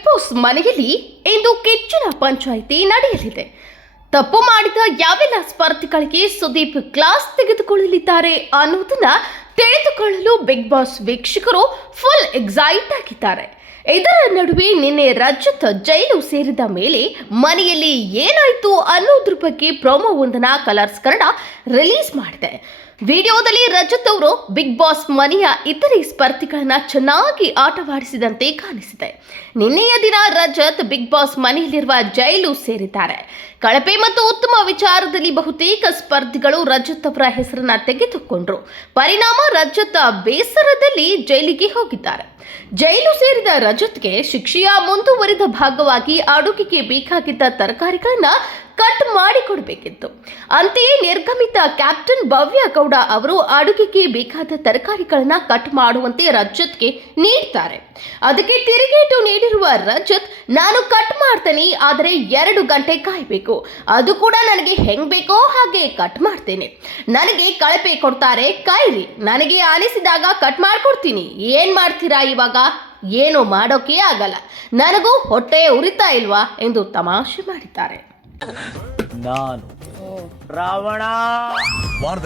Big boss ಮನೆಯಲ್ಲಿ ಇಂದು ಕಿಚ್ಚನ ಪಂಚಾಯಿತಿ ನಡೆಯಲಿದೆ. ತಪ್ಪು ಮಾಡಿದ ಯಾವೆಲ್ಲ ಸ್ಪರ್ಧಿಗಳಿಗೆ ಸುದೀಪ್ ಕ್ಲಾಸ್ ತೆಗೆದುಕೊಳ್ಳಲಿದ್ದಾರೆ ಅನ್ನೋದನ್ನ ತಿಳಿದುಕೊಳ್ಳಲು ಬಿಗ್ ಬಾಸ್ ವೀಕ್ಷಕರು ಫುಲ್ ಎಕ್ಸೈಟ್ ಆಗಿದ್ದಾರೆ. ಇದರ ನಡುವೆ ನಿನ್ನೆ ರಜತ್ ಜೈಲು ಸೇರಿದ ಮೇಲೆ ಮನೆಯಲ್ಲಿ ಏನಾಯ್ತು ಅನ್ನೋದ್ರ ಬಗ್ಗೆ ಪ್ರೋಮೋ ಒಂದನ್ನ ಕಲರ್ಸ್ ಕನ್ನಡ ರಿಲೀಸ್ ಮಾಡಿದೆ. ವಿಡಿಯೋದಲ್ಲಿ ರಜತ್ ಅವರು ಬಿಗ್ ಬಾಸ್ ಮನೆಯ ಇತರೆ ಸ್ಪರ್ಧಿಗಳನ್ನ ಚೆನ್ನಾಗಿ ಆಟವಾಡಿಸಿದಂತೆ ಕಾಣಿಸಿದೆ. ನಿನ್ನೆಯ ದಿನ ರಜತ್ ಬಿಗ್ ಬಾಸ್ ಮನೆಯಲ್ಲಿರುವ ಜೈಲು ಸೇರಿದ್ದಾರೆ. ಕಳಪೆ ಮತ್ತು ಉತ್ತಮ ವಿಚಾರದಲ್ಲಿ ಬಹುತೇಕ ಸ್ಪರ್ಧಿಗಳು ರಜತ್ ಅವರ ಹೆಸರನ್ನ ತೆಗೆದುಕೊಂಡ್ರು. ಪರಿಣಾಮ ರಜತ್ ಬೇಸರದಲ್ಲಿ ಜೈಲಿಗೆ ಹೋಗಿದ್ದಾರೆ. ಜೈಲು ಸೇರಿದ ರಜತ್ಗೆ ಶಿಕ್ಷೆಯ ಮುಂದುವರಿದ ಭಾಗವಾಗಿ ಅಡುಗೆಗೆ ಬೇಕಾಗಿದ್ದ ತರಕಾರಿಗಳನ್ನ ಕಟ್ ಮಾಡಿಕೊಡಬೇಕಿತ್ತು. ಅಂತೆಯೇ ನಿರ್ಗಮಿತ ಕ್ಯಾಪ್ಟನ್ ಭವ್ಯ ಗೌಡ ಅವರು ಅಡುಗೆಗೆ ಬೇಕಾದ ತರಕಾರಿಗಳನ್ನ ಕಟ್ ಮಾಡುವಂತೆ ರಜತ್ಗೆ ನೀಡ್ತಾರೆ. ಅದಕ್ಕೆ ತಿರುಗೇಟು ನೀಡಿರುವ ರಜತ್, ನಾನು ಕಟ್ ಮಾಡ್ತೇನೆ, ಆದರೆ 2 ಗಂಟೆ ಕಾಯಬೇಕು, ಅದು ಕೂಡ ನನಗೆ ಹೆಂಗ್ ಬೇಕೋ ಹಾಗೆ ಕಟ್ ಮಾಡ್ತೇನೆ. ನನಗೆ ಕಳಪೆ ಕೊಡ್ತಾರೆ, ಕಾಯಿರಿ, ನನಗೆ ಅನಿಸಿದಾಗ ಕಟ್ ಮಾಡ್ಕೊಡ್ತೀನಿ, ಏನ್ ಮಾಡ್ತೀರಾ ಇವಾಗ? ಏನು ಮಾಡೋಕೆ ಆಗಲ್ಲ, ನನಗೂ ಹೊಟ್ಟೆ ಉರಿತಾ ಇಲ್ವಾ ಎಂದು ತಮಾಷೆ ಮಾಡಿದ್ದಾರೆ. ನಾನು ರಾವಣ